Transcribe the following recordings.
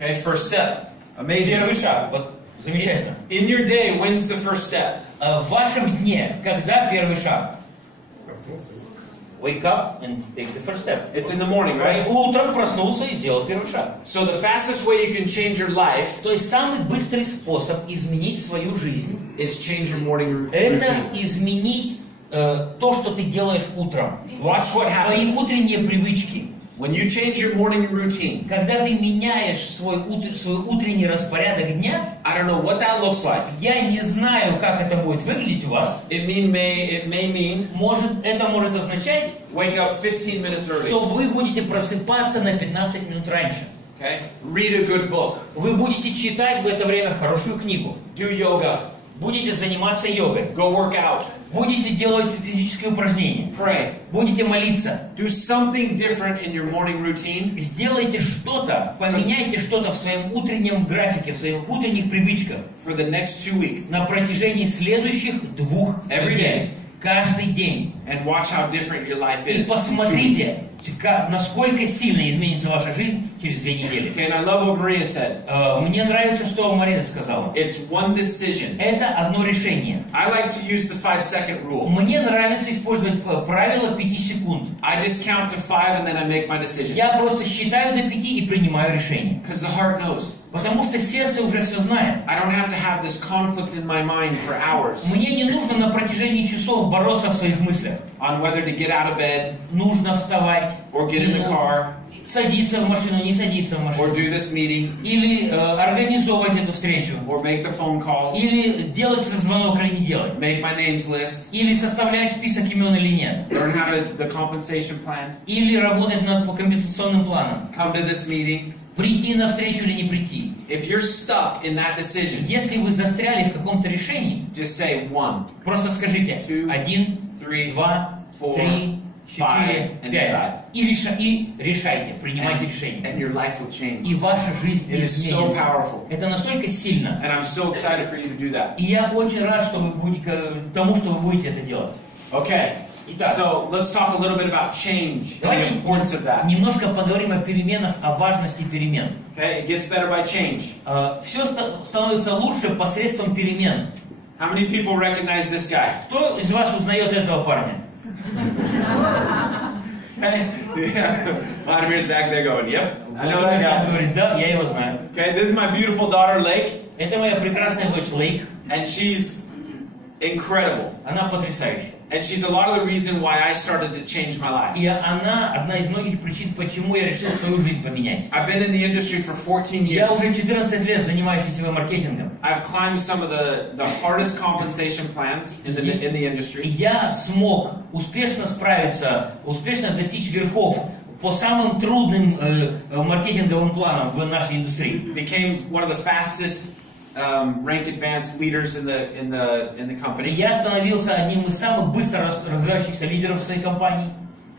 Okay, first step. Amazing. Первый шаг. Вот, замечательно. In your day, when's the first step? В вашем дне, когда первый шаг? Wake up and take the first step. It's in the morning, right? Утром проснулся и сделал первый шаг. So the fastest way you can change your life То есть самый быстрый способ изменить свою жизнь is change your morning это routine. изменить то, что ты делаешь утром. Watch what Твои happens. утренние привычки. When you change your morning routine, Когда ты меняешь свой утренний распорядок дня, I don't know what that looks like. я не знаю, как это будет выглядеть у вас. It may mean Это может означать, wake up 15 minutes early. что вы будете просыпаться на 15 минут раньше. Okay? Read a good book. Вы будете читать в это время хорошую книгу. Do yoga. Будете заниматься йогой. Go work out. Будете делать физические упражнения. Pray. Будете молиться. Do something different in your morning routine. Сделайте что-то, поменяйте что-то в своем утреннем графике, в своих утренних привычках. For the next 2 weeks. На протяжении следующих 2 Every недель. day. Каждый день. And watch how different your life И is. посмотрите, насколько сильно изменится ваша жизнь через 2 недели. Okay, and I love what Maria said. Мне нравится, что Марина сказала. It's one decision. Это одно решение. I like to use the 5-second rule. Мне нравится использовать правило 5 секунд. I just count to 5 and then I make my decision. Я просто считаю до 5 и принимаю решение. Because the heart knows. Потому что сердце уже все знает. I don't have to have this conflict in my mind for hours Мне не нужно на протяжении часов бороться в своих мыслях. on whether to get out of bed Нужно вставать, or get in the car садиться в машину, не садиться в or машину. do this meeting Или организовывать эту встречу. or make the phone calls, Или делать этот звонок или не делать. make my names list, Или составлять список имен или нет. learn how to the compensation plan, Или работать над компенсационным планом. come to this meeting. Прийти на встречу или не прийти. If you're stuck in that decision, Если вы застряли в каком-то решении, just say 1, просто скажите 2, 1, 3, 2, 4, 3, 4, 5 and 5. decide. И решайте, принимайте And, решение. and your life will change. И ваша жизнь It is so изменится. powerful. Это настолько сильно. And I'm so excited for you to do that. И я очень рад, что вы будете, тому, что вы будете это делать. Okay. Итак, So let's talk a little bit about change and the давайте importance of that. немножко поговорим о переменах, о важности перемен. Okay, it gets better by change. Все становится лучше посредством перемен. How many people recognize this guy? Кто из вас узнает этого парня? Yeah. Vladimir's back there going, yep, I know Владимир that guy. говорит, да, я его знаю. Okay, this is my beautiful daughter, Lake, Это моя прекрасная дочь Лейк. and she's incredible. Она потрясающая. And she's a lot of the reason why I started to change my life. И она одна из многих причин, почему я решил свою жизнь поменять. I've been in the industry for 14 Я years. уже 14 лет занимаюсь сетевым маркетингом. I've climbed some of the hardest compensation plans in the industry. Я смог успешно справиться, успешно достичь верхов по самым трудным маркетинговым планам в нашей индустрии. Became one of the fastest rank advanced leaders in the company. Я становился одним из самых быстро развивающихся лидеров в своей компании.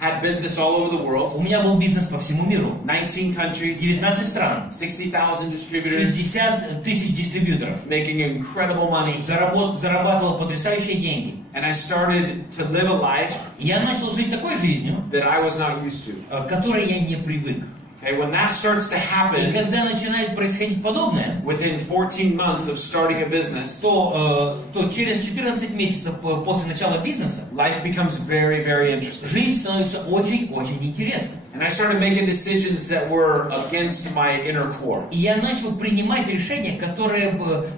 Had business all over the world. У меня был бизнес по всему миру. 19 countries, 19 стран. 60,000 distributors, 60 тысяч дистрибьюторов. making incredible money. Зарабатывал потрясающие деньги. And I started to live a life Я начал жить такой жизнью, that I was not used to. к которой я не привык. Okay, when that starts to И happen когда начинает происходить подобное, within 14 months of starting a business, то через 14 месяцев после начала бизнеса life becomes very, very interesting. жизнь становится очень-очень интересной. And I started making decisions that were against my inner core. И я начал принимать решения, которые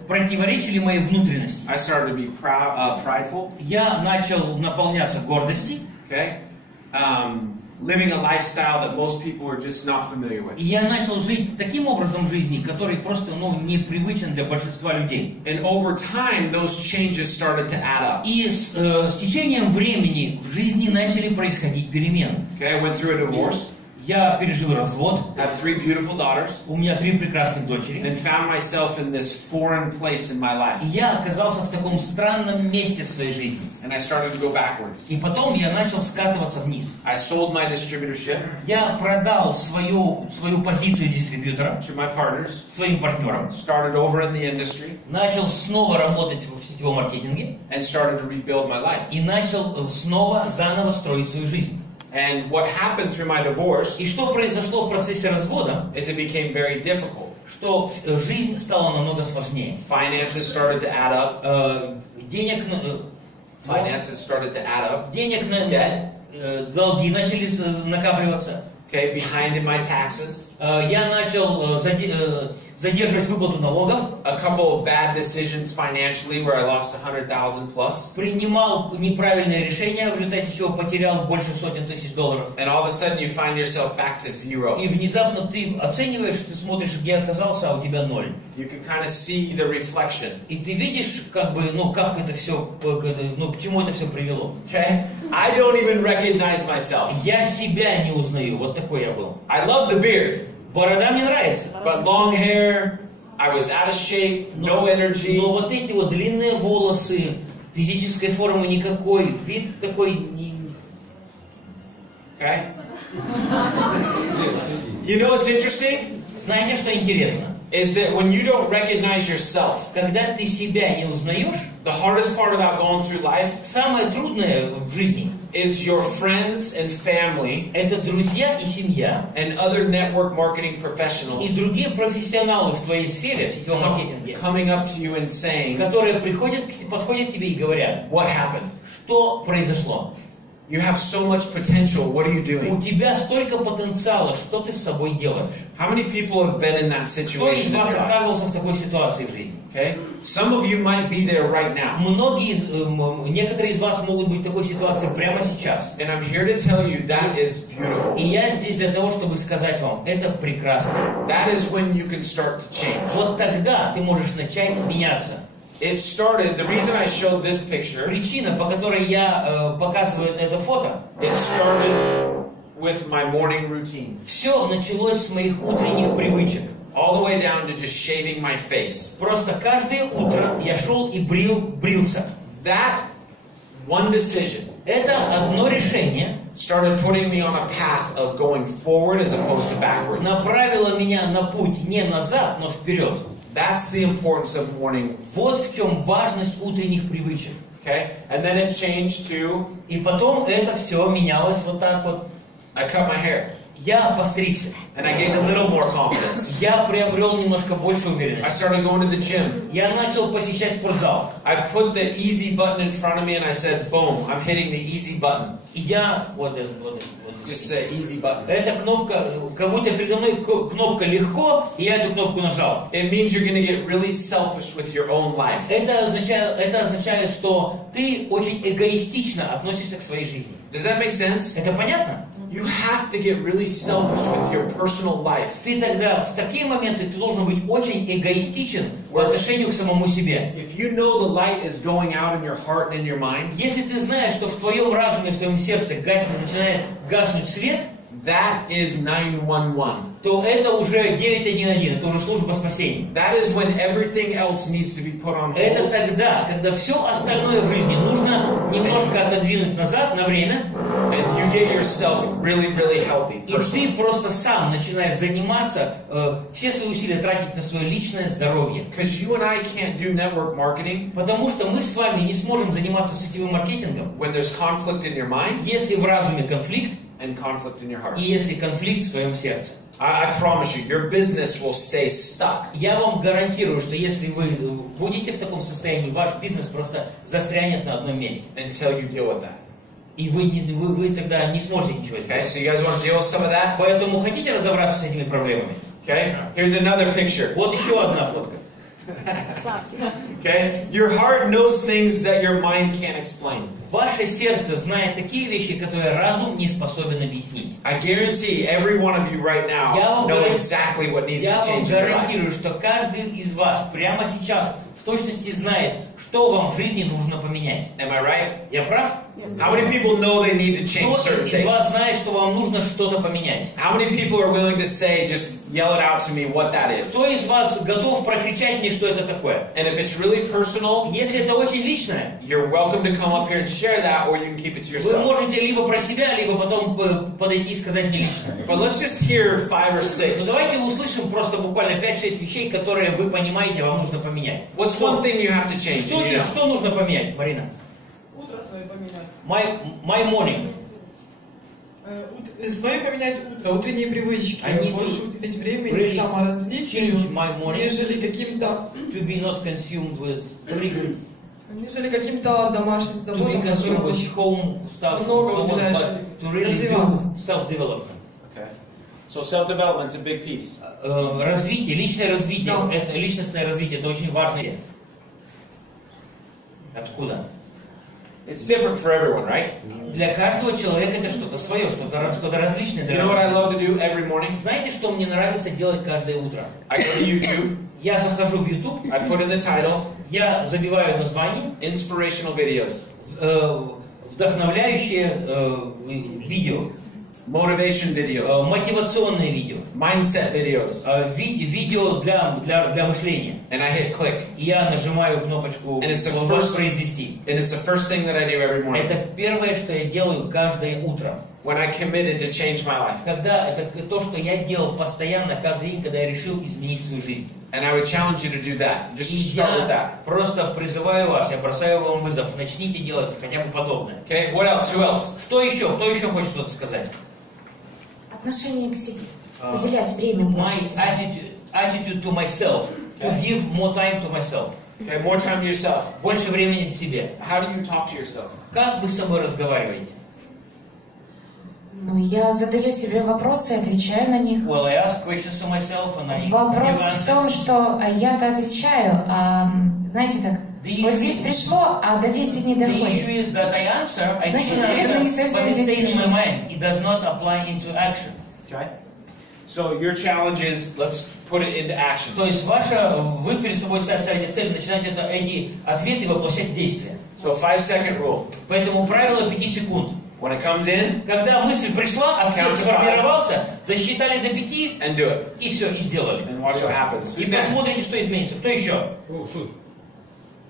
противоречили моей внутренности. I started to be prideful. Я начал наполняться гордостью. Okay, living a lifestyle that most people are just not familiar with. И я начал жить таким образом жизни, который просто непривычен для большинства людей. And over time, those changes started to add up. И с течением времени в жизни начали происходить перемены. Okay, I went through a divorce. Я пережил развод. Had 3 beautiful daughters. У меня 3 прекрасных дочери. And found myself in this foreign place in my life. И я оказался в таком странном месте в своей жизни. And I started to go backwards. И потом я начал скатываться вниз. I sold my distributorship Я продал свою позицию дистрибьютора to my partners. своим партнерам. Started over in the industry. Начал снова работать в сетевом маркетинге. And started to rebuild my life. И начал снова заново строить свою жизнь. And what happened through my divorce И что произошло в процессе развода, is it became very difficult. что жизнь стала намного сложнее. Finances started to add up. Денег долги начали накапливаться. Okay, behind in my taxes. Я начал задерживать выплату налогов. A couple of bad decisions financially where I lost 100,000 plus. Принимал неправильные решения, в результате чего потерял больше сотен тысяч долларов. And all of a sudden you find yourself back to zero. И внезапно ты оцениваешь, ты смотришь, где оказался, а у тебя ноль. You can kind of see the reflection. И ты видишь, как это все, к чему это все привело. Okay? I don't even recognize myself. Я себя не узнаю. Вот такой я был. I love the beard. Борода мне нравится. But long hair, I was out of shape, no energy. Но вот эти вот длинные волосы, физической формы никакой, вид такой. Okay? You know what's interesting? Знаете, что интересно? Is that when you don't recognize yourself, когда ты себя не узнаешь, the hardest part about going through life, самое трудное в жизни, is your friends and family, это друзья и семья, and other network marketing professionals, и другие профессионалы в твоей сфере, в сетевом маркетинге, coming up to you and saying, которые подходят к тебе и говорят, what happened? Что произошло? You have so much potential. What are you doing? У тебя столько потенциала, что ты с собой делаешь? How many people have been in that situation? Кто из вас оказывался в такой ситуации в жизни? Okay? Some of you might be there right now. Некоторые из вас могут быть в такой ситуации прямо сейчас. And I'm here to tell you that is beautiful. И я здесь для того, чтобы сказать вам, это прекрасно. That is when you can start to change. Вот тогда ты можешь начать меняться. It started, the reason I showed this picture, причина, по которой я показываю это фото, it started with my morning routine. Все началось с моих утренних привычек. All the way down to just shaving my face. Просто каждое утро я шел и брился. That one decision, это одно решение, started putting me on a path of going forward as opposed to backwards. Направило меня на путь не назад, но вперед. That's the importance of morning. Вот в чем важность утренних привычек. Okay? And then it changed to. И потом это все менялось вот так вот. I cut my hair. Я постригся. And I gained a little more confidence. Я приобрел немножко больше уверенности. I started going to the gym. Я начал посещать спортзал. I put the easy button in front of me and I said, boom, I'm hitting the easy button. И я Just say easy button. Эта кнопка, как будто передо мной кнопка легко, и я эту кнопку нажал. It means you're going to get really selfish with your own life. Это означает, что ты очень эгоистично относишься к своей жизни. Does that make sense? Это понятно? You have to get really selfish with your personal life. Ты тогда в такие моменты ты должен быть очень эгоистичен по отношению к самому себе. If you know the light is going out in your heart and in your mind, если ты знаешь, что в твоем разуме, в твоем сердце начинает гаснуть свет, that is 911. То это уже 911, это уже служба спасения. That is when everything else needs to be put on hold. Это тогда, когда все остальное в жизни нужно немножко отодвинуть назад на время. And you get yourself really, really healthy. И ты просто сам начинаешь заниматься, все свои усилия тратить на свое личное здоровье. Because you and I can't do network marketing. Потому что мы с вами не сможем заниматься сетевым маркетингом. When there's conflict in your mind. Если в разуме конфликт. And conflict in your heart. И если конфликт в твоем сердце. I promise you, your business will stay stuck. Я вам гарантирую, что если вы будете в таком состоянии, ваш бизнес просто застрянет на одном месте. Until you deal with that. И вы тогда не сможете ничего сделать. Okay, so you guys want to deal with some of that? Поэтому хотите разобраться с этими проблемами? Okay, here's another picture. Вот еще одна фотка. Okay, your heart knows things that your mind can't explain. Ваше сердце знает такие вещи, которые разум не способен объяснить. I guarantee every one of you right now know exactly what needs to change in your life. Я вам гарантирую, что каждый из вас прямо сейчас в точности знает, что вам в жизни нужно поменять. Am I right? Я прав? How many people know they need to change certain Кто из things? вас знает, что вам нужно что-то поменять? How many people are willing to say, just yell it out to me what that is? Кто из вас готов прокричать мне, что это такое? And if it's really personal, если это очень личное, you're welcome to come up here and share that, or you can keep it to yourself. Вы можете либо про себя, либо потом подойти и сказать мне лично. But let's just hear 5 or 6. Но давайте услышим просто буквально 5-6 вещей, которые вы понимаете, вам нужно поменять. What's one thing you have to change? Что нужно поменять, Марина? Утро свое поменять. My morning. Свое поменять утро, утренние привычки, больше уделить времени really саморазвитию, нежели каким-то домашним заботам, много уделяешь развиваться. So self-development is a big piece. Развитие, личное развитие, это личностное развитие, это очень важно. Откуда? It's different for everyone, right? Для каждого человека это что-то свое, что-то различное. You know what I love to do every morning? Знаете, что мне нравится делать каждое утро? I go to YouTube. Я захожу в YouTube. I put in the title. Я забиваю название. Inspirational videos. Вдохновляющие видео. Motivation videos. Мотивационные видео. Mindset videos. Видео для мышления. And I hit click. И я нажимаю кнопочку воспроизвести. And it's the first thing that I do every morning. Это первое, что я делаю каждое утро. When I committed to change my life. Когда это то, что я делал постоянно каждый день, когда я решил изменить свою жизнь. And I would challenge you to do that. Just start with that. Просто призываю вас, я бросаю вам вызов, начните делать хотя бы подобное. Okay, what else? Who else? Что еще? Кто еще хочет что-то сказать? Отношение к себе. Уделять время больше себе. Attitude to myself. To give more time to myself. Okay, more time to yourself. Больше времени к себе. How do you talk to yourself? Как вы с собой разговариваете? Ну, я задаю себе вопросы и отвечаю на них. Well, I ask questions to myself, and I Вопрос give в том, answers. что я-то отвечаю, а знаете как, вот здесь пришло, а до действий не The доходит. issue is that I answer, I Значит, give an наверное, не answer, совсем but it stays in my действительно. mind. It does not apply into action. Okay. So your challenge is let's put it into action. То есть вы перед собой ставите цель, начинать эти ответы воплощать в действие. So 5-second rule. Поэтому правило 5 секунд. When it comes in, Когда мысль пришла, ответ сформировался, досчитали до 5 and do it. и все, и сделали. And watch what happens. И посмотрите, что изменится. Кто еще?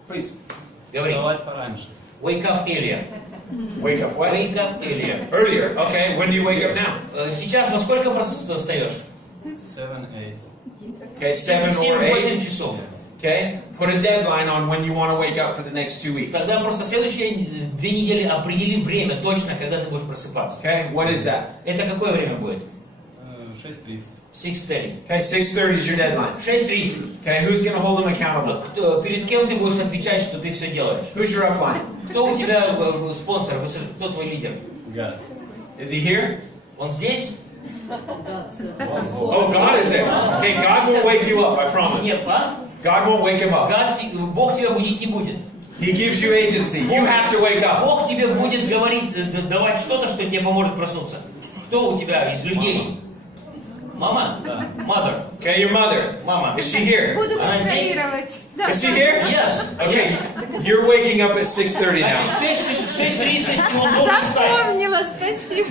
Please. Говори. Вставать пораньше. Wake up earlier. Wake up what? Wake up earlier. Earlier. Okay. When do you wake up now? Сейчас во сколько встаешь? 7-8. Okay, 7 or 7-8 8. часов. Okay. Put a deadline on when you want to wake up for the next 2 weeks. Тогда просто следующие 2 недели определи время точно, когда ты будешь просыпаться. Okay. What is that? Это какое время будет? 6:30. 6:30. Okay. 6:30 is your deadline. 6:30. Okay. Who's going to hold them accountable? Перед кем ты будешь отвечать, что ты все делаешь? Who's your upline? Кто у тебя спонсор? Кто твой лидер? God. Is he here? Он здесь? Oh, God is there. Okay. God will wake you up. I promise. Нет, а? God won't wake him up. Бог тебя будить не будет. He gives you agency. You have to wake up. Бог тебе будет говорить, давать что-то, что тебе поможет проснуться. Кто у тебя из людей? Мама? Да. Mother. Okay, your mother. Мама. Is she here? Буду Она здесь? контролировать. Is she here? Yes. Okay. You're waking up at 6:30 now. Значит, 6:30 и он должен встать. Запомнила, спасибо.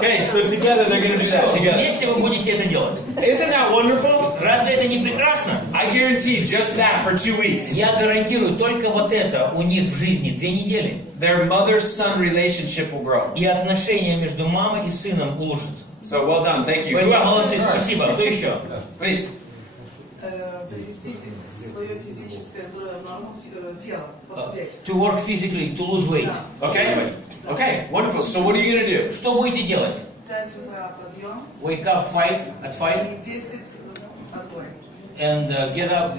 Okay, so together they're going to do that together. Вместе вы будете это делать. Isn't that wonderful? Разве это не прекрасно? I guarantee just that for 2 weeks. Я гарантирую, только вот это у них в жизни 2 недели. Their mother-son relationship will grow. И отношения между мамой и сыном улучшатся. So well done. Thank you. Вы Who else? молодцы, спасибо. Кто еще? Please. Привести свое физическое здоровье в норму тело, похудеть. To work physically, to lose weight. Okay. Okay. Wonderful. So what are you going to do? Что будете делать? 5 утра подъем, Wake up at 5 и 10 отбой. and get up,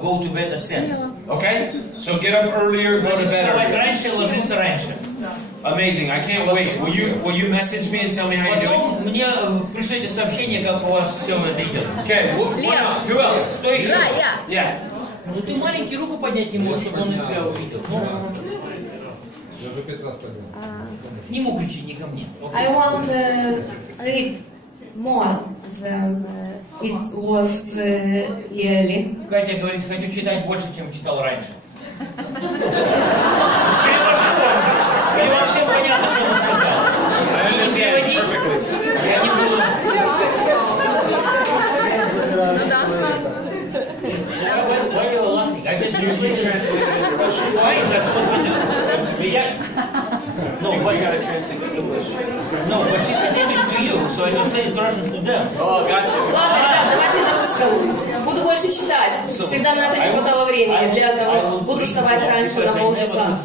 go to bed at 10. Okay. So get up earlier, go to bed Вставать earlier. раньше, ложиться раньше. Amazing. I can't wait. Will you message me and tell me how you're doing? Потом мне пришлете сообщение, как у вас все это идет. Okay. What else? Who else? Кто еще? Yeah. Ну ты маленький, руку поднять не можешь, чтобы он на тебя увидел. Ну, к нему кричи, не ко мне. I want to read more than it was yearly. Катя говорит, хочу читать больше, чем читал раньше. Или вам всем понятно, что он сказал? Переводить? Я не буду. Why are you laughing? I just translated it. Why? That's what we do. No, We gotta translate to English. No, but she said English to you, so I translated Russian to them. Oh, gotcha. Ладно, ребят, давайте на русском. Буду больше читать. Всегда на это не хватало времени. Для того, буду вставать раньше на полчаса.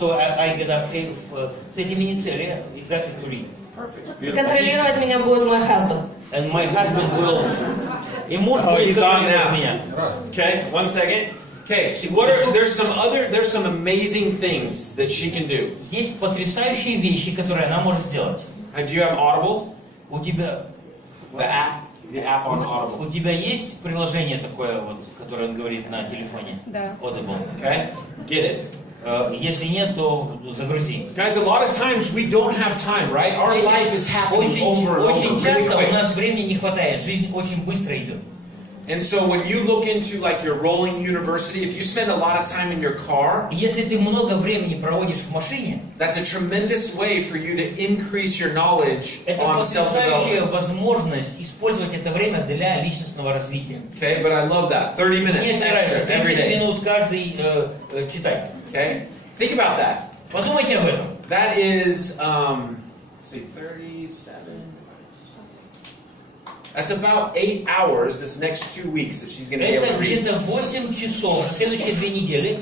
So I get up с этими цели exactly to read. И контролировать меня будет мой husband. And my husband will. И муж будет контролировать меня. Okay, 1 second. Okay, there's some amazing things that she can do. Есть потрясающие вещи, которые она может сделать. Do you have Audible? У тебя The app on Audible. У тебя есть приложение такое вот, которое он говорит на телефоне? Да. Audible. Okay, get it. Если нет, то загрузи. Guys, a lot of times we don't have time, right? Our life is happening over and over Очень really часто у quick. нас времени не хватает, жизнь очень быстро идет. And so when you look into like your rolling university, if you spend a lot of time in your car, Если ты много времени проводишь в машине, that's a tremendous way for you to increase your knowledge это on потрясающая self-development. возможность использовать это время для личностного развития. Okay, but I love that. 30 minutes Мне нравится extra every 30 day. минут каждый читать. Okay, think about that. Подумайте об этом. That is, let's see, 37. That's about 8 hours this next 2 weeks that she's going to be able Это to read. где-то 8 часов за следующие 2 недели,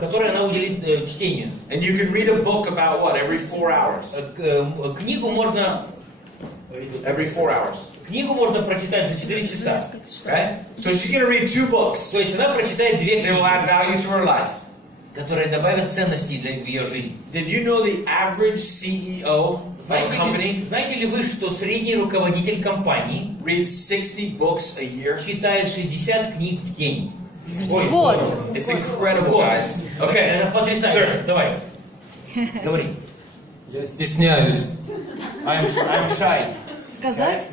которые она уделит чтению. And you can read a book about what, every 4 hours? Книгу можно Every 4 hours. Книгу можно прочитать за 4 часа. Okay? So she's going to read 2 books. То есть она прочитает 2 They will книги, add value to her life. которые добавят ценностей в ее жизнь. Did you know the average CEO of a company Знаете ли вы, что средний руководитель компании reads 60 books a year? читает 60 книг в день? Ой, Вот. It's incredible, guys. Okay. Это потрясающе. Sir. Давай. Говори. Я стесняюсь. I'm shy. Сказать?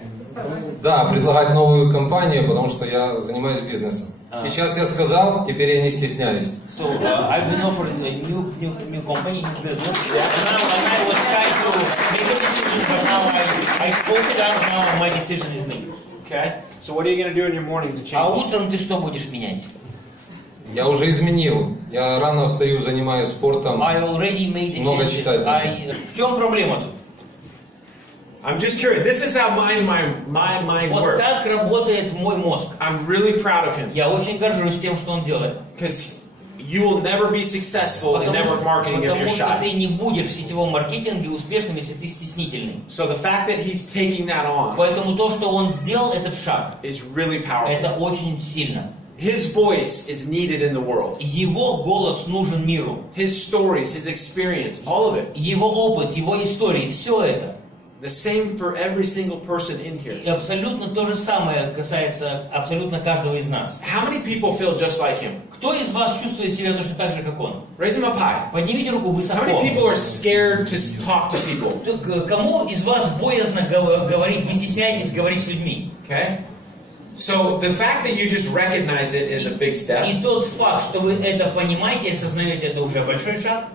Да, предлагать новую компанию, потому что я занимаюсь бизнесом. Сейчас я сказал, теперь я не стесняюсь. So I've been offered a new company, new business. And I was trying to make a decision, but now I spoke it out. Now my decision is made. Okay. So what are you going to do in your morning to А change? утром ты что будешь менять? Я уже изменил. Я рано встаю, занимаюсь спортом. I already made a Много change. читать В чем проблема тут? I'm just curious. This is how my mind Вот works. так работает мой мозг. I'm really proud of him Я очень горжусь тем, что он делает. because you will never be successful in network marketing if you're Потому что ты shy. не будешь в сетевом маркетинге успешным, если ты стеснительный. So the fact that he's taking that on Поэтому то, что он сделал, этот шаг, is really powerful. это очень сильно. His voice is needed in the world. Его голос нужен миру. His stories, his experience, all of it. Его опыт, его истории, все это. The same for every single person in И here. абсолютно то же самое касается абсолютно каждого из нас. How many people feel just like him? Кто из вас чувствует себя точно так же, как он? Raise them up high. Поднимите руку How высоко. many people are scared to talk to people? Кому из вас боязно говорить, вы стесняетесь говорить с людьми? Okay? So the fact that you just recognize it is a big step. И тот факт, что вы это понимаете и осознаете, это уже большой шаг.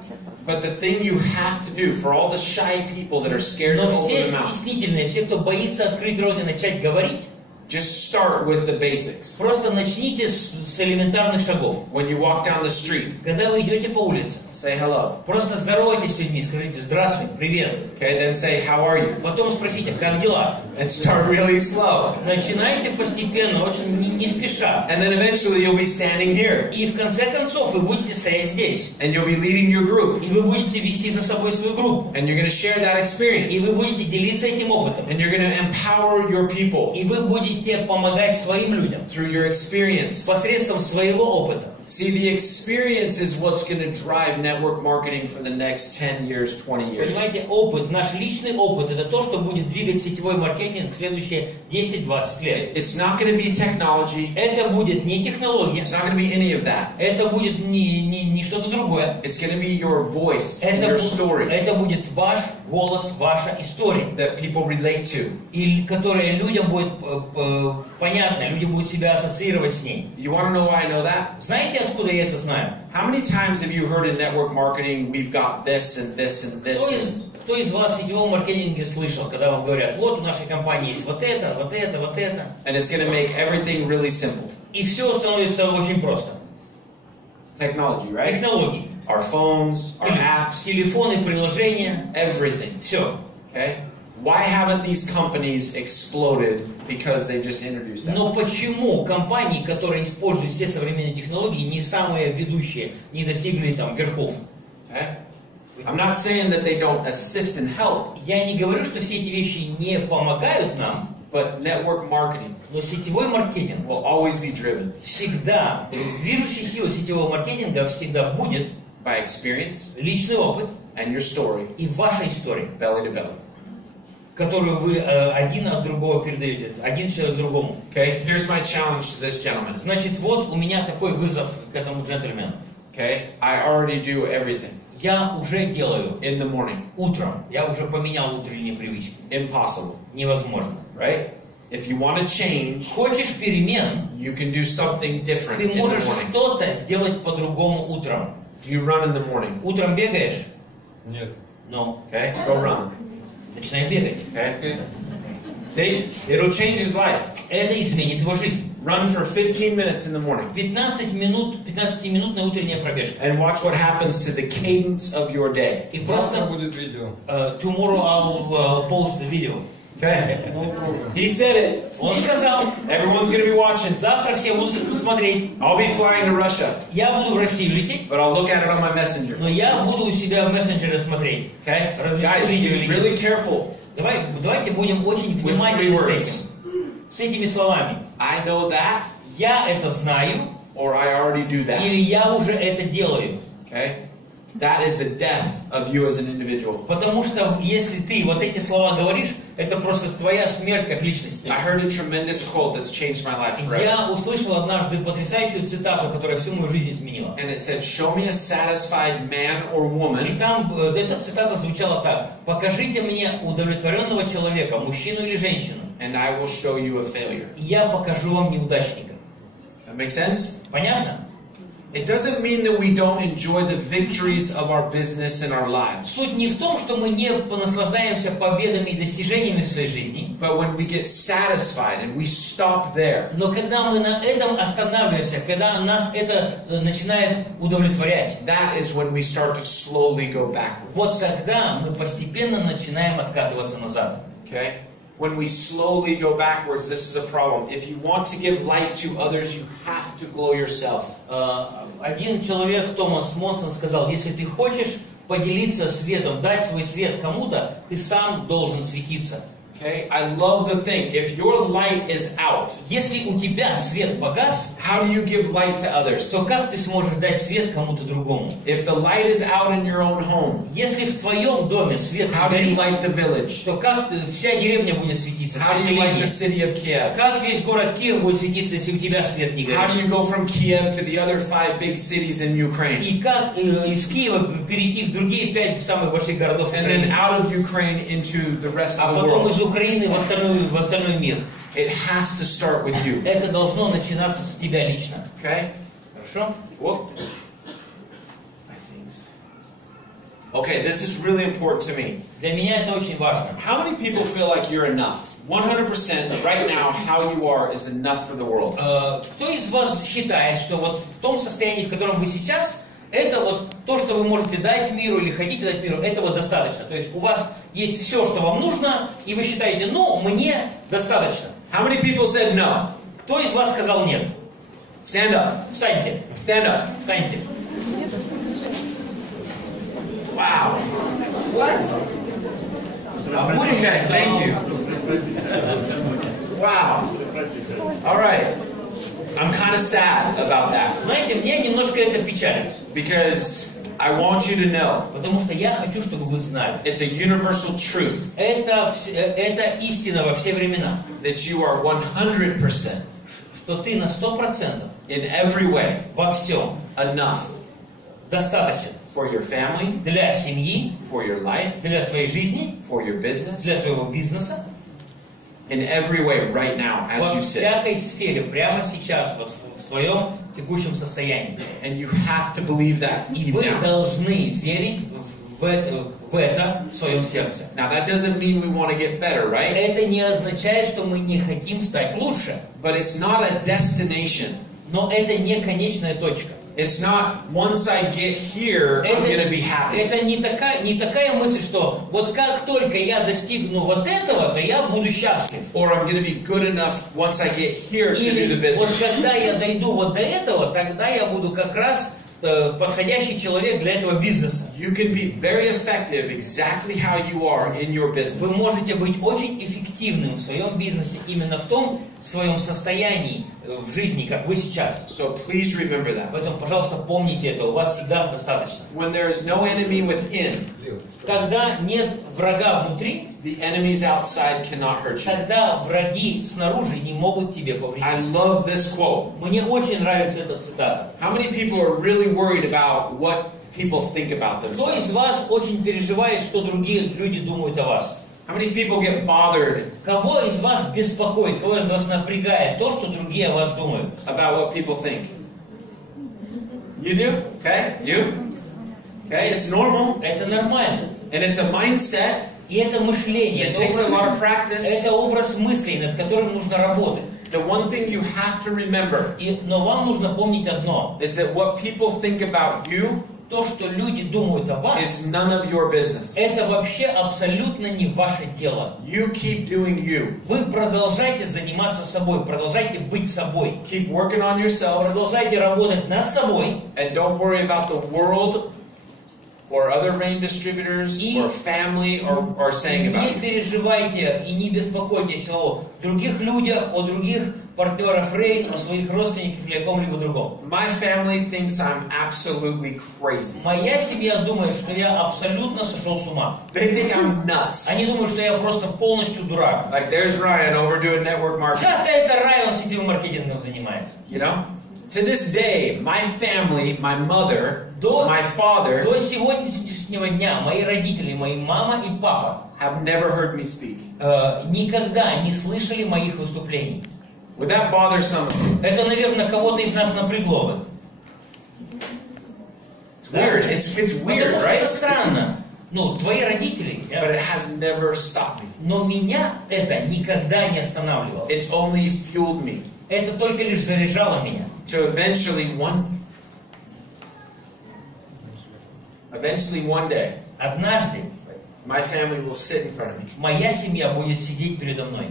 But the thing you have to do for all the shy people that are scared to Но open все their mouth, стеснительные, все, кто боится открыть рот и начать говорить, just start with the basics. просто начните с элементарных шагов. When you walk down the street, Когда вы идете по улице, say hello. просто здоровайтесь с людьми, скажите «Здравствуй», «Привет». Okay, then say, how are you? Потом спросите «Как дела?». And start really slow. Начинайте постепенно, очень не спеша. And then eventually you'll be standing here. И в конце концов вы будете стоять здесь. And you'll be leading your group. И вы будете вести за собой свою группу. And you're going to share that И experience. вы будете делиться этим опытом. And you're going to empower your people И вы будете помогать своим людям through your experience. посредством своего опыта. See, the experience is what's going to drive network marketing for the next 10 years, 20 years. Понимаете, опыт, наш личный опыт, это то, что будет двигать сетевой маркетинг в следующие 10-20 лет. It's not going to be technology. Это будет не технология, It's not going to be any of that. это будет не что-то другое. It's going to be your voice and Это, your story это будет ваш голос, ваша история, that people relate to. и которая людям будет понятна, люди будут себя ассоциировать с ней. You want to know why I know that? Знаете, откуда я это знаю? How many times have you heard in network marketing, we've got this and this and this? Кто из вас в сетевом маркетинге слышал, когда вам говорят, вот у нашей компании есть вот это, вот это, вот это, And it's going to make everything really simple. и все становится очень просто. Technology, right? Технологии. Our phones, our apps, Телефоны, приложения, everything. все. Okay? Why haven't these companies exploded because they just introduced that? Но почему компании, которые используют все современные технологии, не самые ведущие, не достигли там верхов? Okay? I'm not saying that they don't assist and help, Я не говорю, что все эти вещи не помогают нам, but network marketing но сетевой маркетинг will always be driven всегда, движущей силой сетевого маркетинга всегда будет by experience личный опыт and your story, и ваша история, belly to belly. которую вы один от другого передаете, один человек другому. Okay, here's my challenge to this gentleman. Значит, вот у меня такой вызов к этому джентльмену. Okay, I already do everything Я уже делаю in the morning. утром, я уже поменял утренние привычки. Impossible. Невозможно, right? If you want to change, Хочешь перемен, you can do something different ты in the можешь morning. что-то сделать по-другому утром. Do you run in the morning? Утром бегаешь? Нет. Ну, Okay, go run. начинай бегать. Okay? See, it'll change his life. Это изменит его жизнь. Run for 15 minutes in the morning 15-минутная утренняя пробежка. and watch what happens to the cadence of your day. И Завтра просто будет видео. tomorrow I'll post the video. Okay? No problem. He said it. Он сказал, Everyone's going to be watching. завтра все будут смотреть. I'll be flying to Russia, Я буду в Россию лететь, but I'll look at it on my messenger. но я буду у себя в мессенджере смотреть. Okay? Размещу Guys, видео be или нет. really careful Давайте будем очень with 3 внимательны с words. этим. С этими словами. I know that, Я это знаю, or I already do that. или я уже это делаю. Okay? That is the death of you as an individual. Потому что если ты вот эти слова говоришь, это просто твоя смерть как личности. I heard a tremendous quote that's changed my life forever. Я услышал однажды потрясающую цитату, которая всю мою жизнь изменила. And it said, show me a satisfied man or И woman там эта цитата звучала так: покажите мне удовлетворенного человека, мужчину или женщину, and I will show you a failure. и я покажу вам неудачника. Does that make sense? Понятно? It doesn't mean that we don't enjoy the victories of our business and our lives. Суть не в том, что мы не наслаждаемся победами и достижениями в своей жизни, But when we get satisfied and we stop there, но когда мы на этом останавливаемся, когда нас это начинает удовлетворять, that is when we start to slowly go backwards. вот тогда мы постепенно начинаем откатываться назад. Okay? When we slowly go backwards, this is a problem. If you want to give light to others, you have to glow yourself. Один человек, Томас Монсон, сказал: если ты хочешь поделиться светом, дать свой свет кому-то, ты сам должен светиться. Okay? I love the thing. If your light is out, Если у тебя свет погас, how do you give light to others? то как ты сможешь дать свет кому-то другому? If the light is out in your own home, Если в твоем доме свет how do you горит, light the village? то как вся деревня будет светиться? How все do you light the селение? city of Kiev? Как весь город Киев будет светиться, если у тебя свет не How do горит? you go from Kiev to the other 5 big cities in Ukraine? И как из Киева перейти в другие 5 самых больших городов And then Украины? out of Ukraine into the rest А of the потом world? из Украины в остальной мир. It has to start with you. Это должно начинаться с тебя лично. Okay? Хорошо? Whoop. Okay, this is really important to me. Для меня это очень важно. How many people feel like you're enough? 100% right now, how you are is enough for the world. Кто из вас считает, что вот в том состоянии, в котором вы сейчас, это вот то, что вы можете дать миру или хотите дать миру, этого достаточно? То есть у вас есть все, что вам нужно, и вы считаете, ну, мне достаточно. How many people said no? Кто из вас сказал нет? Stand up. Встаньте. Stand up. Встаньте. Wow. What? Okay, thank you. Wow. All right. I'm kind of sad about that Знаете, мне немножко это печалит. because I want you to know Потому что я хочу, чтобы вы знали. it's a universal truth Это истина во все времена. that you are 100% Что ты на 100% in every way во всем enough достаточен for your family, для семьи, for your life, для твоей жизни, for your business, для твоего бизнеса, in every way right now as во you sit. всякой сфере, прямо сейчас, вот в своем текущем состоянии. And you have to believe that И deep вы down. должны верить в это в своем сердце. Now that doesn't mean we want to get better, right? Это не означает, что мы не хотим стать лучше. But it's not a destination. Но это не конечная точка. It's not once I get here, I'm going to be happy. Это не такая мысль, что вот как только я достигну вот этого, то я буду счастлив. Or I'm going to be good enough once I get here to do the Или вот business. когда я дойду вот до этого, тогда я буду как раз подходящий человек для этого бизнеса. You can be very effective exactly how you are in your Вы business. можете быть очень эффективным в своем бизнесе именно в том своем состоянии в жизни, как вы сейчас. So please remember that. Поэтому, пожалуйста, помните это, у вас всегда достаточно. When there is no enemy within, Когда нет врага внутри, the enemies outside cannot hurt you. тогда враги снаружи не могут тебе I повредить. love this quote. Мне очень нравится эта цитата. How many people are really worried about what people think about Кто themselves? из вас очень переживает, что другие люди думают о вас? How many people get bothered Кого из вас беспокоит, кого из вас напрягает то, что другие о вас думают? about what people think? You do? Okay? You? Okay, it's normal. Это нормально. And it's a mindset. И это мышление, It это takes a lot of образ, practice. это образ мыслей, над которым нужно работать. The one thing you have to remember Но вам нужно помнить одно. is that what people think about you То, что люди думают о вас, is none of your business. это вообще абсолютно не ваше дело. You keep doing you. Вы продолжайте заниматься собой, продолжайте быть собой. Keep working on yourself Продолжайте работать над собой. and don't worry about the world or other rain distributors И or family are saying about Не you. переживайте и не беспокойтесь о других людях, о других партнерах Рейн, о своих родственниках или о ком-либо другом. My family thinks I'm absolutely crazy. Моя семья думает, что я абсолютно сошел с ума. They think I'm nuts. Они думают, что я просто полностью дурак. Like there's Ryan over doing network marketing. Хотя это Рай, он сетевым маркетингом занимается. You know? To this day, my family, my mother, До my father сегодняшнего дня мои родители, мои мама и папа have never heard me speak. никогда не слышали моих выступлений. Would that bother some of you? Это, наверное, кого-то из нас напрягло бы. It's weird. It's weird, Потому что right? это странно. Ну, твои родители. But it has never stopped me. Но меня это никогда не останавливало. It's only fueled me Это только лишь заряжало меня. to eventually one day, Однажды my family will sit in front of me моя семья будет сидеть передо мной.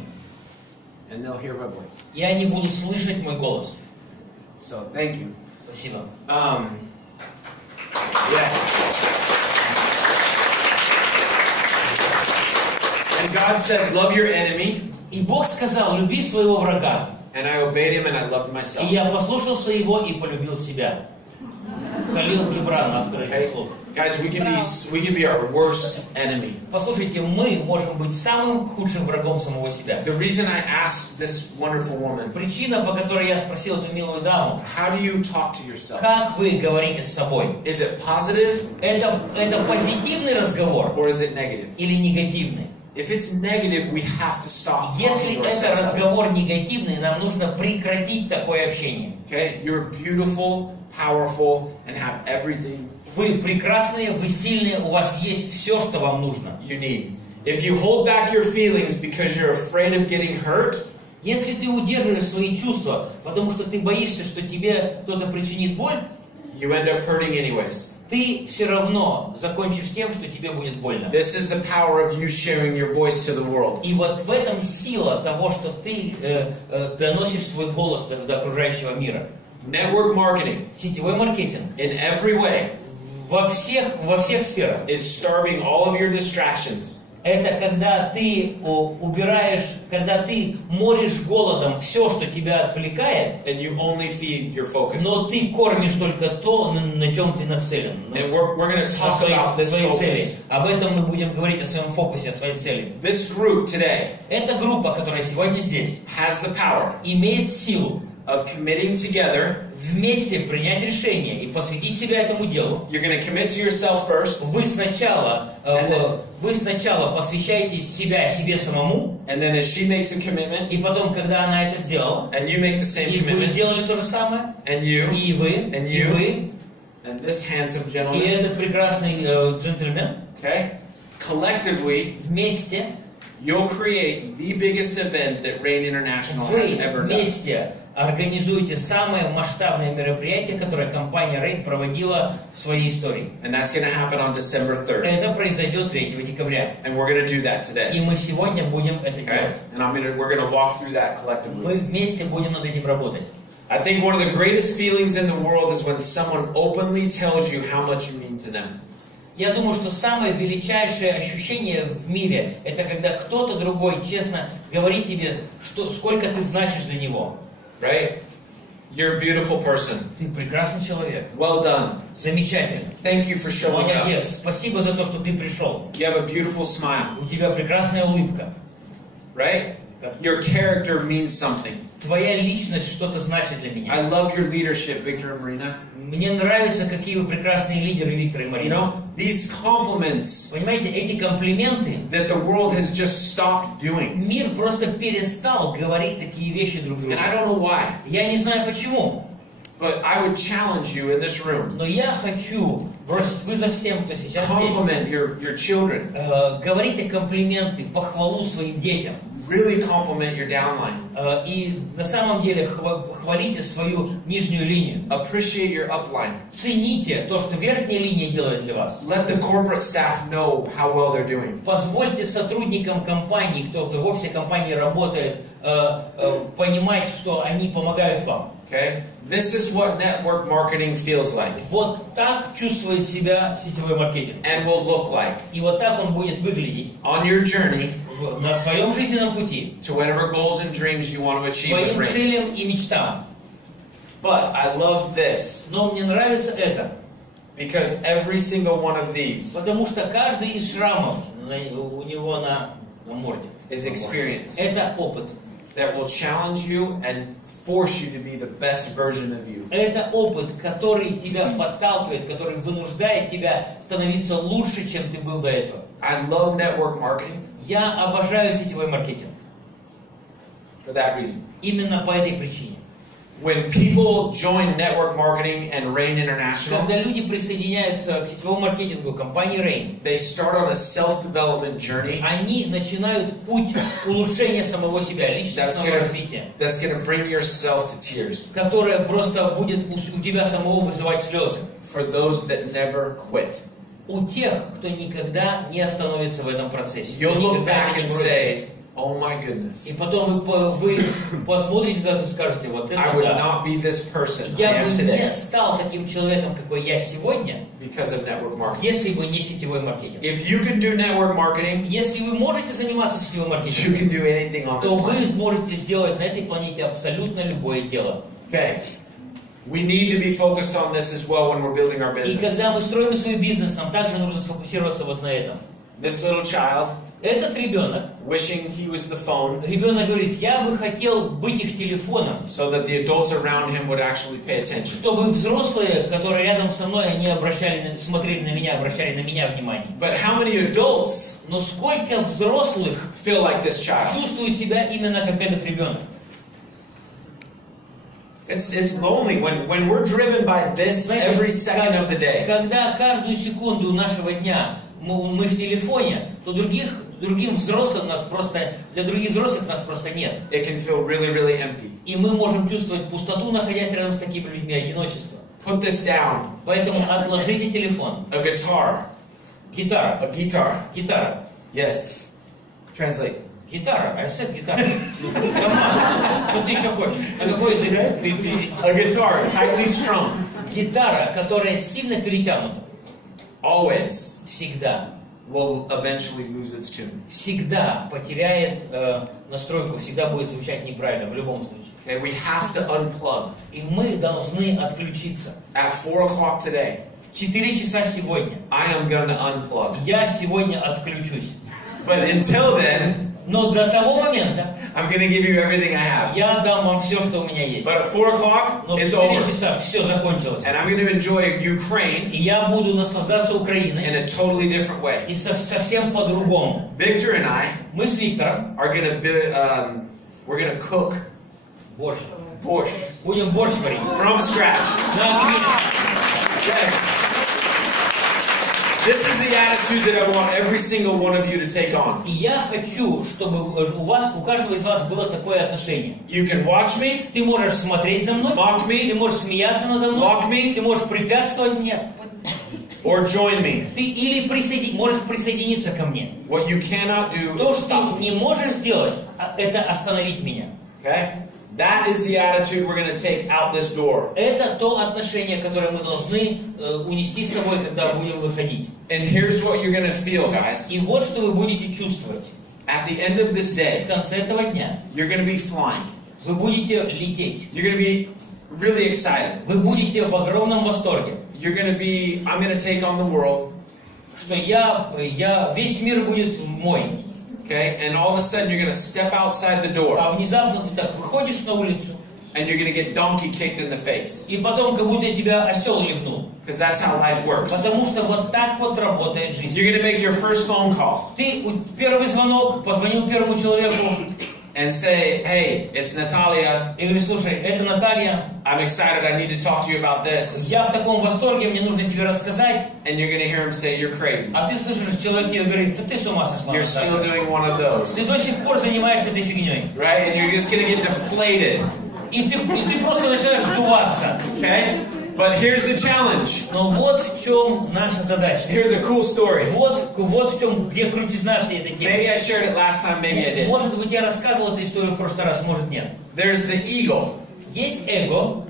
and they'll hear my voice. И они будут слышать мой голос. So thank you. Спасибо. Yeah. And God said, love your enemy. И Бог сказал, люби своего врага. And I obeyed him and I loved myself. И я послушался его и полюбил себя. Халил Гибран, автор этих Hey, слов. guys, we can be our worst enemy. Послушайте, мы можем быть самым худшим врагом самого себя. The reason I asked this wonderful woman, Причина, по которой я спросил эту милую даму, how do you talk to yourself? как вы говорите с собой? Is it positive Это позитивный разговор or is it negative? или негативный? If it's negative, we have to stop. Если talking to это ourselves. разговор негативный, нам нужно прекратить такое общение. Okay, you're beautiful, powerful, and have everything Вы прекрасные, вы сильные, у вас есть все, что вам нужно. you need. If you hold back your feelings because you're afraid of getting hurt, Если ты удерживаешь свои чувства, потому что ты боишься, что тебе кто-то причинит боль, you end up hurting anyways. ты все равно закончишь тем, что тебе будет больно. This is the power of you sharing your voice to the world. И вот в этом сила того, что ты доносишь свой голос до окружающего мира. Network marketing, Сетевой маркетинг in every way, во всех сферах. is starving all of your distractions. Это когда ты убираешь, когда ты моришь голодом все, что тебя отвлекает, And you only feed your focus. но ты кормишь только то, на чем ты нацелен. And we're going to На talk about this своей цели. focus. Об этом мы будем говорить, о своем фокусе, о своей цели. This group today Эта группа, которая сегодня здесь, has the power имеет силу of committing together. вместе принять решение и посвятить себя этому делу. You're going to commit to yourself first, Вы сначала посвящаете себя себе самому, and then as she makes a commitment, и потом, когда она это сделала, and you make the same и вы commitment, сделали то же самое, and you, и вы, And и you. вы, and this handsome и gentleman, этот прекрасный джентльмен, okay, collectively, вместе, you'll create the biggest event that Rain International вы has ever done. вместе организуете самое масштабное мероприятие, которое компания Rain проводила в своей истории. And that's going to happen on December 3rd. Это произойдет 3 декабря. And we're going to do that today. И мы сегодня будем это Okay? делать. And we're going to walk through that Мы collectively. вместе будем над этим работать. I think one of the greatest feelings in the world is when someone openly tells you how much you mean to them. Я думаю, что самое величайшее ощущение в мире, это когда кто-то другой честно говорит тебе, сколько ты значишь для него. Right? You're a beautiful person. Ты прекрасный человек. Well done. Замечательно. Thank you for showing up. Молодец. Спасибо за то, что ты пришел. You have a beautiful smile. У тебя прекрасная улыбка. Right? Your character means something. Твоя личность что-то значит для меня. I love your leadership, Victor and Marina. Мне нравится, какие вы прекрасные лидеры, Виктор и You Марина. know, these compliments Понимаете, эти комплименты, that the world has just stopped doing. мир просто перестал говорить такие вещи друг другу. And I don't know why, Я не знаю почему, but I would challenge you in this room. но я хочу бросить вызов всем, кто сейчас здесь. Compliment your children. Говорите комплименты, похвалу своим детям. Really compliment your downline. И на самом деле хвалите свою нижнюю линию. Appreciate your upline. Цените то, что верхняя линия делает для вас. Let the corporate staff know how well they're doing. Позвольте сотрудникам компании, кто во всей компании работает, понимать, что они помогают вам. Okay? This is what network marketing feels like. Вот так чувствует себя сетевой маркетинг. And will look like. И вот так он будет выглядеть On your journey на своем жизненном пути, to whatever goals and dreams you want to achieve with своим Rain. целям и мечтам. But I love this. Но мне нравится это, Because every single one of these потому что каждый из шрамов у него на морде is experience это опыт. that will challenge you and force you to be the best version of you. Это опыт, который тебя подталкивает, который вынуждает тебя становиться лучше, чем ты был до этого. I love network marketing Я обожаю сетевой маркетинг. for that reason. Именно по этой причине. When people join network marketing and Rain International, Когда люди присоединяются к сетевому маркетингу компании Rain, they start on a self-development journey они начинают путь улучшения самого себя, личностного развития, that's going to bring yourself to tears. которое просто будет у тебя самого вызывать слезы. For those that never quit. У тех, кто никогда не остановится в этом процессе. You'll кто look никогда back это не and бросит. say, oh my goodness, И потом вы посмотрите на это и скажете, вот это I would да. not be this person I Я am бы today не стал таким человеком, какой я сегодня, because of network marketing. если бы не сетевой маркетинг. If you can do network marketing, Если вы можете заниматься сетевым you маркетингом, can do anything on this то вы planet. сможете сделать на этой планете абсолютно любое дело. Okay. We need to be focused on this as well when we're building our И business. когда мы строим свой бизнес, нам также нужно сфокусироваться вот на этом. This little child Этот ребенок wishing he was the phone говорит, я бы хотел быть их телефоном, so that the adults around him would actually pay attention. чтобы взрослые, которые рядом со мной, они смотрели на меня, обращали на меня внимание. But how many adults Но сколько взрослых feel like this child? чувствуют себя именно как этот ребенок? It's lonely when we're driven by this every second of the day. Когда каждую секунду нашего дня мы в телефоне, то другим взрослым нас просто, для других взрослых нас просто нет. It can feel really, really empty. И мы можем чувствовать пустоту, находясь рядом с такими людьми, одиночество. Put this down. Поэтому отложите телефон. A guitar. Гитара. A guitar. Гитара. Yes. Translate. Гитара. I said гитара. Что ты еще хочешь? На какой язык перевести? A guitar tightly strung. Гитара, которая сильно перетянута. Always Всегда. will eventually lose its tune. Всегда потеряет настройку, всегда будет звучать неправильно, в любом случае. Okay, we have to unplug. И мы должны отключиться. At 4 o'clock today, В 4 часа сегодня I am going to unplug. я сегодня отключусь. But until then, Но до того момента I'm going to give you everything I have. я дам вам все, что у меня есть. But at 4 o'clock, Но в it's 4 over. часа все закончилось. And I'm going to enjoy Ukraine И я буду наслаждаться Украиной in a totally different way. и совсем по-другому. Victor and I Мы с Виктором are going to we're going to cook борщ. borscht Будем борщ варить. from scratch. На огне. Okay. This is the attitude that I want every single one of you to take on. И я хочу, чтобы у каждого из вас было такое отношение. You can watch me, Ты можешь смотреть за мной, mock me, ты можешь смеяться надо мной, mock me, ты можешь препятствовать мне, or join me. ты или можешь присоединиться ко мне. What you cannot do То, is что stop ты me. не можешь сделать, это остановить меня. Okay? That is the attitude we're going to take out this door. Это то отношение, которое мы должны унести с собой, когда будем выходить. And here's what you're going to feel, guys. И вот что вы будете чувствовать. At the end of this В day, конце этого дня you're going to be flying. вы будете лететь. You're going to be really excited. Вы будете в огромном восторге. You're going to be, I'm going to take on the world. Что весь мир будет мой. Okay? And all of a sudden, you're going to step outside the door. А внезапно ты так выходишь на улицу, And you're going to get donkey kicked in the face. и потом как будто тебя осел легнул. Because that's how life works. Потому что вот так вот работает жизнь. You're going to make your first phone call. Ты первый звонок, позвонил первому человеку And say, hey, it's Natalia. и говоришь: слушай, это Наталья, I'm excited. I need to talk to you about this. я в таком восторге, мне нужно тебе рассказать. And you're going to hear him say, you're crazy. А ты слышишь, человек тебе говорит: да ты с ума сошла. You're still Наташа. doing one of those. Ты до сих пор занимаешься этой фигней. Right? And you're just going to get deflated. И ты просто начинаешь сдуваться. Okay? But here's the challenge. Но вот в чем наша задача. Here's a cool story. Вот в чем, где крутизна всей этой темы. Maybe I shared it last time, maybe I did. Может быть, я рассказывал эту историю в прошлый раз, может нет. There's the eagle Есть эго,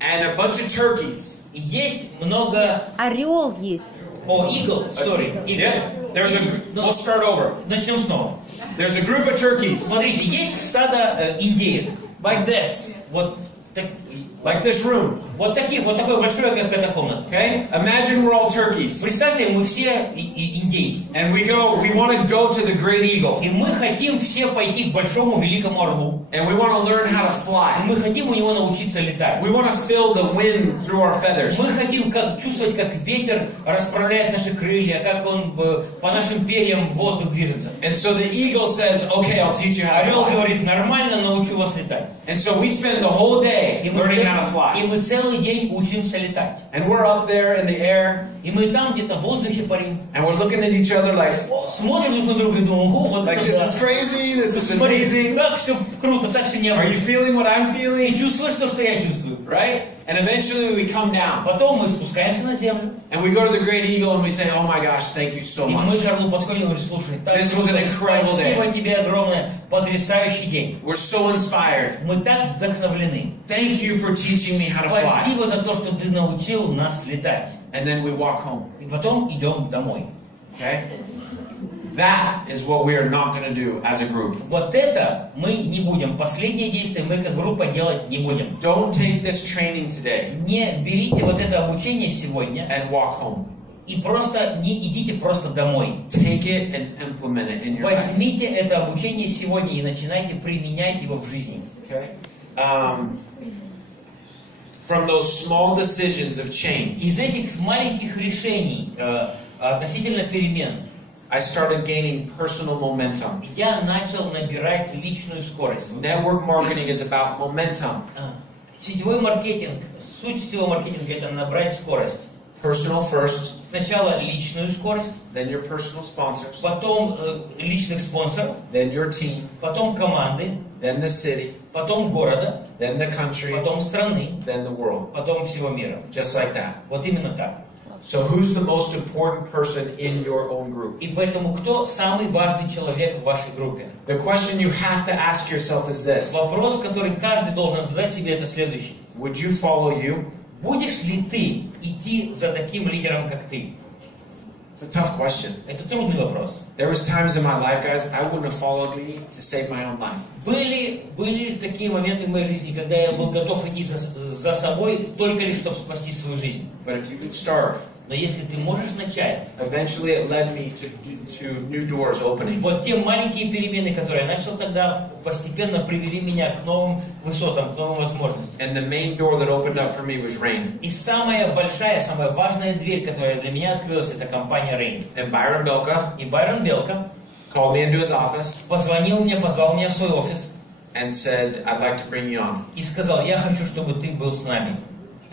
and a bunch of turkeys. и есть много... Орел есть. О, eagle, sorry. Yeah. There's a. We'll start over. Начнем снова. There's a group of turkeys. Смотрите, есть стадо индеек. Like this. Вот, Like this room. вот такое большое, как эта комната. Okay? Imagine we're all turkeys. Представьте, мы все индейки. And we want to go to the great eagle. И мы хотим все пойти к большому великому орлу. And we want to learn how to И fly. мы хотим у него научиться летать. We want to feel the wind through our feathers. Мы хотим чувствовать, как ветер расправляет наши крылья, как он по нашим перьям в воздух движется. And so the eagle says, okay, I'll teach you how to Орел fly. говорит: нормально, научу вас летать. And so we spend the whole day И мы learning how to fly. целый день учимся летать. And we're up there in the air, И мы там где-то в воздухе парим. and we're looking at each other like, Смотрим друг на друга и думаем: о, вот like это this да. is crazy, this is Смотри, amazing. так все круто, так все Are you необычно. feeling what I'm Ты feeling? чувствуешь то, что я чувствую. Right? And eventually we come down. Потом мы спускаемся на землю. And we go to the great eagle and we say, oh my gosh, thank you so И мы much. к орлу подходим и говорим: слушай, так This was an incredible day. спасибо тебе огромное, потрясающий день. We're so inspired. Мы так вдохновлены. Thank you for teaching me how to fly. Спасибо за то, что ты научил нас летать. And then we walk home. И потом идем домой. Okay? That is what we are not going to do as a group. Вот это мы не будем. Последнее действие мы как группа делать не будем. Don't take this training today Не берите вот это обучение сегодня and walk home. и просто не идите просто домой. Take it and implement it in your life. Возьмите это обучение сегодня и начинайте применять его в жизни. Okay? From those small decisions of change, Из этих маленьких решений относительно перемен I started gaining personal momentum. я начал набирать личную скорость. Network marketing is about momentum. Сетевой маркетинг, суть сетевого маркетинга — это набрать скорость. Personal first, Сначала личную скорость, then your personal sponsors, потом личных спонсоров, then your team, потом команды, then the city, потом города, then the country, потом страны, then the world. потом всего мира. Just like that. Вот именно так. So who's the most important person in your own group? И поэтому кто самый важный человек в вашей группе? The question you have to ask yourself is this. Вопрос, который каждый должен задать себе, это следующий. Would you follow you? Будешь ли ты идти за таким лидером, как ты? It's a tough question. Это трудный вопрос. There was times in my life, guys, I wouldn't have followed me to save my own life. Были такие моменты в моей жизни, когда я был готов идти за собой только лишь, чтобы спасти свою жизнь. But if you could start, Но если ты можешь начать, eventually it led me to new doors opening. вот те маленькие перемены, которые я начал тогда, постепенно привели меня к новым высотам, к новым возможностям. And the main door that opened up for me was Rain. И самая большая, самая важная дверь, которая для меня открылась, это компания Rain. And Byron Belka И Байрон Белка called me into his office позвал меня в свой офис and said, I'd like to bring you on. и сказал: я хочу, чтобы ты был с нами.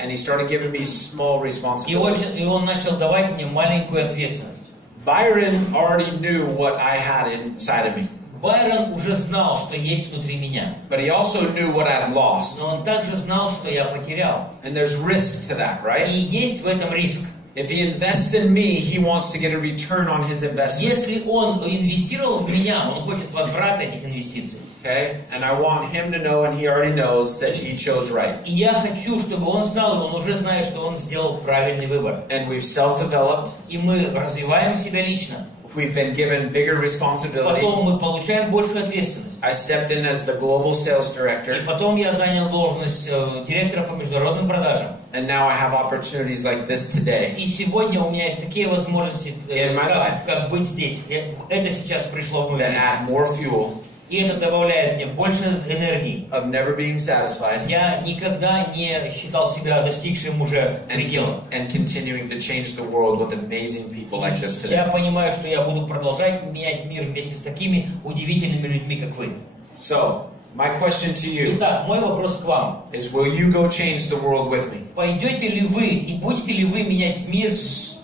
And he started giving me small И responsibilities. он начал давать мне маленькую ответственность. Byron already knew what I had inside of me. Байрон уже знал, что есть внутри меня. But he also knew what I had lost. Но он также знал, что я потерял. And there's risk to that, right? И есть в этом риск. If he invests in me, he wants to get a return on his investment. Если он инвестировал в меня, он хочет возврата этих инвестиций. Okay? And I want him to know, and he already knows, that he chose right. И я хочу, чтобы он знал, и он уже знает, что он сделал правильный выбор. And we've self-developed. И мы развиваем себя лично. We've been given bigger responsibility. Потом мы получаем большую ответственность. I stepped in as the global sales И director. потом я занял должность директора по международным продажам. And now I have opportunities like this today. И сегодня у меня есть такие возможности, In my life. как быть здесь. Это сейчас пришло в мою That жизнь. add more fuel И это добавляет мне больше энергии. of never being satisfied Я никогда не считал себя достигшим уже предела. and continuing to change the world with amazing people like this Я today. понимаю, что я буду продолжать менять мир вместе с такими удивительными людьми, как вы. So, my question to you Итак, мой вопрос к вам. is, will you go change the world with me? Пойдете ли вы и будете ли вы менять мир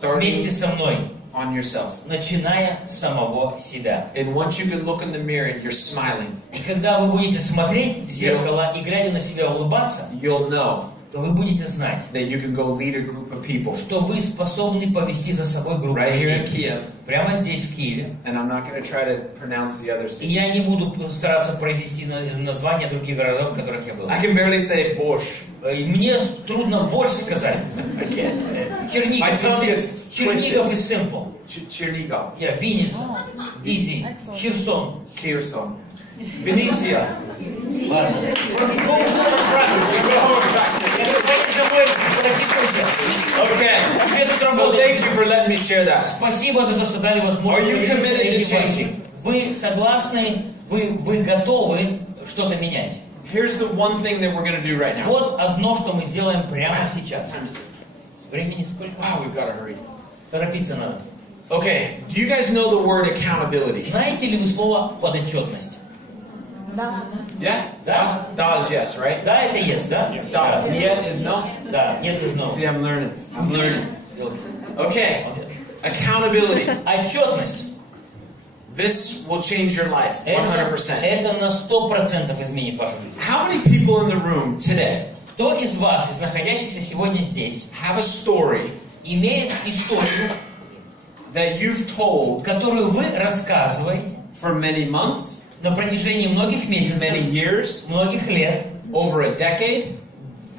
вместе со мной, On yourself. начиная с самого себя? And once you can look in the mirror and you're smiling, И когда вы будете смотреть в зеркало и глядя на себя улыбаться, you'll know то вы будете знать, that you can go lead a group of people что вы способны повести за собой группу right here in людей. Kiev. Прямо здесь, в Киеве. And I'm not going to try to pronounce the other И я cities. не буду стараться произнести названия других городов, в которых я был. I can barely say Bosch. И мне трудно больше сказать. I can't. Чернигов. My tongue gets Чернигов is simple. Chernigov. Я Винница. Easy. Херсон. Kherson. Venetia. Ладно. Okay. So thank you for letting me share that. Спасибо за то, что дали возможность. Are you committed to этим changing? Вы согласны, вы готовы что-то менять? Here's the one thing that we're going to do right now. Вот одно, что мы сделаем прямо сейчас. Времени сколько? Wow, we've got to hurry. Торопиться надо. Okay. Do you guys know the word accountability? Знаете ли вы слово подотчетность? Yeah? Да? Da is yes, right? Да, это yes, да? Da. Yet is no. Да, нет is no. See, I'm learning. I'm learning. Учись. Okay. Accountability. Отчетность. This will change your life 100%. Это на 100% изменит вашу жизнь. How many people in the room today Кто из вас, из находящихся сегодня здесь, have a story имеет историю, that you've told которую вы рассказываете for many months, на протяжении многих месяцев, many years, многих лет, over a decade,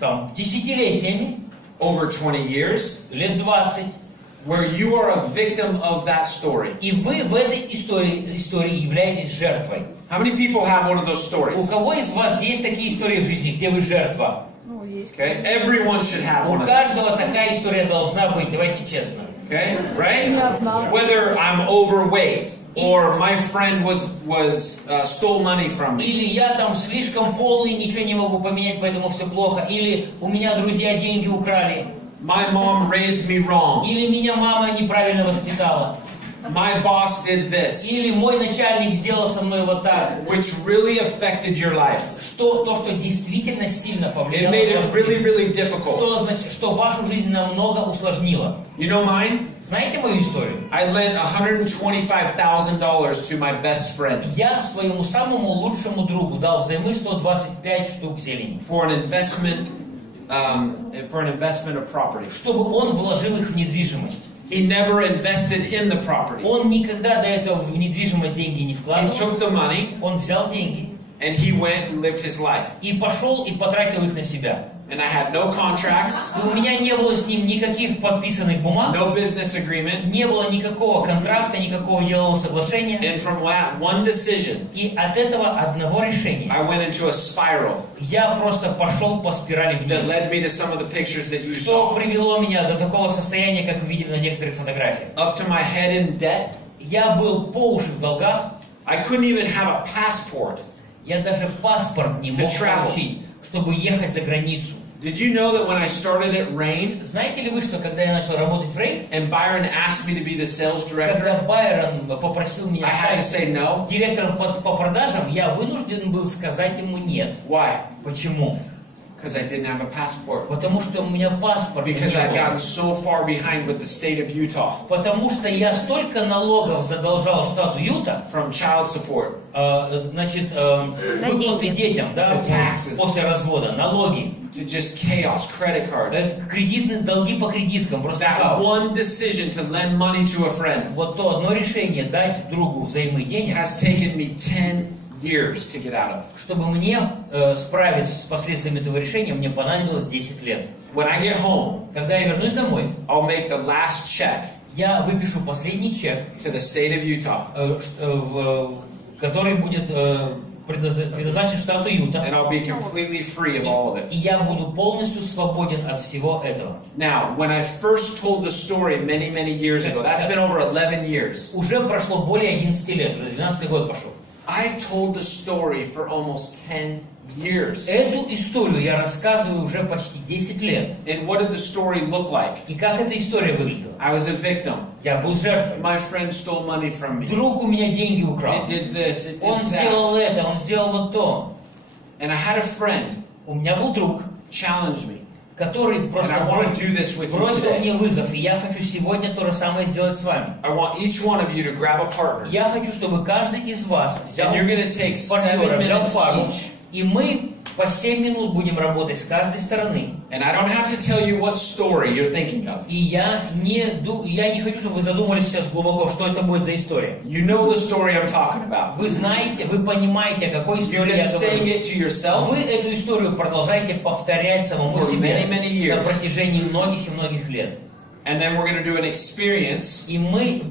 там, десятилетиями, over 20 years, лет 20, where you are a victim of that story? и вы в этой истории являетесь жертвой? How many people have one of those У stories? кого из вас есть такие истории в жизни, где вы жертва? Okay? Everyone should have У one of those. каждого такая история должна быть, давайте честно. Okay? Right? Whether I'm overweight or my friend stole money from me. Или я там слишком полный, ничего не могу поменять, поэтому все плохо. Или у меня друзья деньги украли. My mom raised me wrong. Или меня мама неправильно воспитала. My boss did this, Или мой начальник сделал со мной вот так. which really affected your life. То, что действительно сильно It повлияло made на it вашу really, жизнь. really difficult. Что вашу жизнь намного усложнило. You know mine? Знаете мою историю? I lent $125,000 to my best friend Я своему самому лучшему другу дал взаймы 125 штук зелени. for an investment of property. Чтобы он вложил их в недвижимость. He never invested in the property. Он никогда до этого в недвижимость деньги не He вкладывал. took the money Он взял деньги and he went and lived his life. и пошел и потратил их на себя. And I had no contracts, И у меня не было с ним никаких подписанных бумаг, no business agreement, не было никакого контракта, никакого делового соглашения. and from that one decision, И от этого одного решения I went into a spiral я просто пошел по спирали that вниз. led me to some of the pictures that you Что saw. привело меня до такого состояния, как вы видели на некоторых фотографиях. Up to my head in debt. Я был по уши в долгах, I couldn't even have a passport. я даже паспорт не мог получить, чтобы ехать за границу. Did you know that when I started at Rain, Знаете ли вы, что когда я начал работать в Рейн, and Byron asked me to be the sales когда director, Байрон попросил меня I had to стать say no? директором по продажам, я вынужден был сказать ему нет. Why? Почему? Because I didn't have a passport. Потому что у меня паспорта Because I'd не было. gotten so far behind with the state of Utah Потому что я столько налогов задолжал штату Юта, from child support значит, выплаты детям, да, Taxes. после развода, налоги, to just chaos, credit cards. кредитные долги по кредиткам, просто That хаос. one decision to lend money to a friend Вот то одно решение дать другу взаймы денег, has taken me 10 years to get out of. чтобы мне справиться с последствиями этого решения, мне понадобилось 10 лет. When I get home, Когда я вернусь домой, I'll make the last check я выпишу последний чек, to the state of Utah, который будет предназначен штату Юта, and I'll be completely free of all of it. и я буду полностью свободен от всего этого. Now, when I first told the story many, many years ago, that's been over 11 years, Уже прошло более 11 лет, уже 12-й год пошел. I told the story for almost 10 years. Эту историю я рассказываю уже почти 10 лет. And what did the story look like? И как эта история выглядела? I was a victim. Я был жертвой. My friend stole money from me. Друг у меня деньги украл. It did this, it Он did that. сделал это, он сделал вот то. And I had a friend У меня был друг, challenge me. который And просто I want to do this with you бросил today. мне вызов, и я хочу сегодня то же самое сделать с вами. I want each one of you to grab a partner. Я хочу, чтобы каждый из вас взял And you're going to take 7 партнера, взял minutes пару, each. и мы по 7 минут будем работать с каждой стороны. And I don't have to tell you what story you're thinking of. И я не хочу, чтобы вы задумались сейчас глубоко, что это будет за история. You know the story I'm talking about. Вы знаете, вы понимаете, о какой You've истории been я saying говорю. it to yourself Вы эту историю продолжаете повторять самому For себе many, many years. на протяжении многих и многих лет. And then we're going to do an experience И мы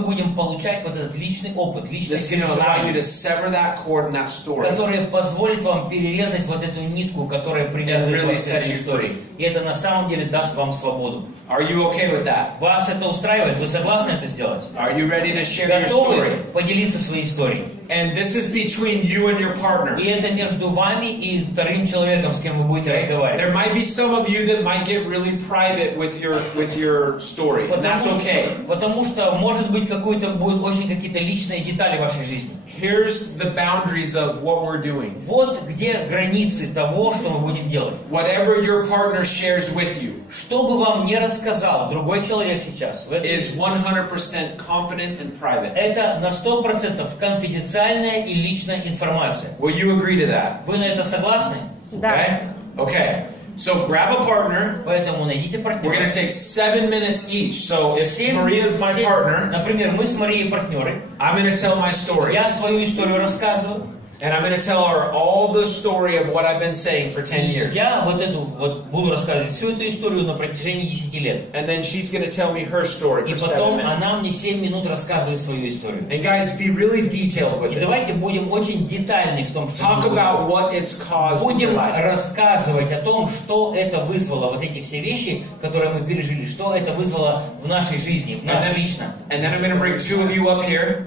будем получать вот этот личный опыт, личное that's going to allow you переживание, to sever that cord in that story. которое позволит вам перерезать вот эту нитку, которая привязывает really вас к этой set you истории. И это на самом деле даст вам свободу. Are you okay with that? Вас это устраивает? Вы согласны это сделать? Are you ready to share your Готовы story? поделиться своей историей? And this is between you and your partner. И это между вами и вторым человеком, с кем вы будете разговаривать. There might be some of you that might get really private with your story. And that's okay. Потому что, может быть, будут очень какие-то личные детали вашей жизни. Here's the boundaries of what we're doing. Вот где границы того, что мы будем делать. Whatever your partner shares with you Что бы вам ни рассказал другой человек сейчас, is 100% confident and private. это на 100% конфиденциальная и личная информация. Will you agree to that? Вы на это согласны? Да. Okay. So grab a partner. Поэтому найдите We're партнера. going to take 7 minutes each. So if Maria's my partner, Например, мы с Марией партнеры. I'm going to tell my story. Я свою историю рассказываю. And I'm going to tell her all the story of what I've been saying for 10 years. Я буду рассказывать всю эту историю на протяжении 10 лет. And then she's going to tell me her story И for 7 потом minutes. она мне 7 минут рассказывает свою историю. And guys, be really detailed with И it. давайте будем очень детальны в том, что Talk мы будем about what it's caused in your Будем life. рассказывать о том, что это вызвало, вот эти все вещи, которые мы пережили, что это вызвало в нашей жизни, в нас лично. And then I'm going to bring 2 of you up here.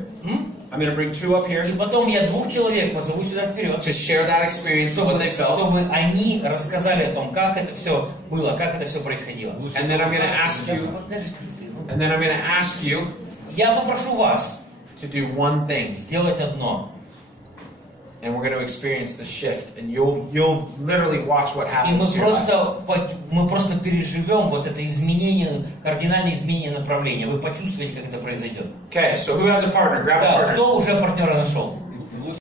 I'm going to bring 2 up И here потом я 2 человек позову сюда вперед, to share that experience of what they felt. чтобы они рассказали о том, как это все было, как это все происходило. And then I'm going to ask you, Я попрошу вас to do one thing. сделать одно. And we're going to experience the shift. And you'll literally watch what И happens to your life. мы просто переживем вот это изменение, кардинальное изменение направления. Вы почувствуете, как это произойдет. Okay, so who has a partner? Grab a Так, partner. кто уже партнера нашел?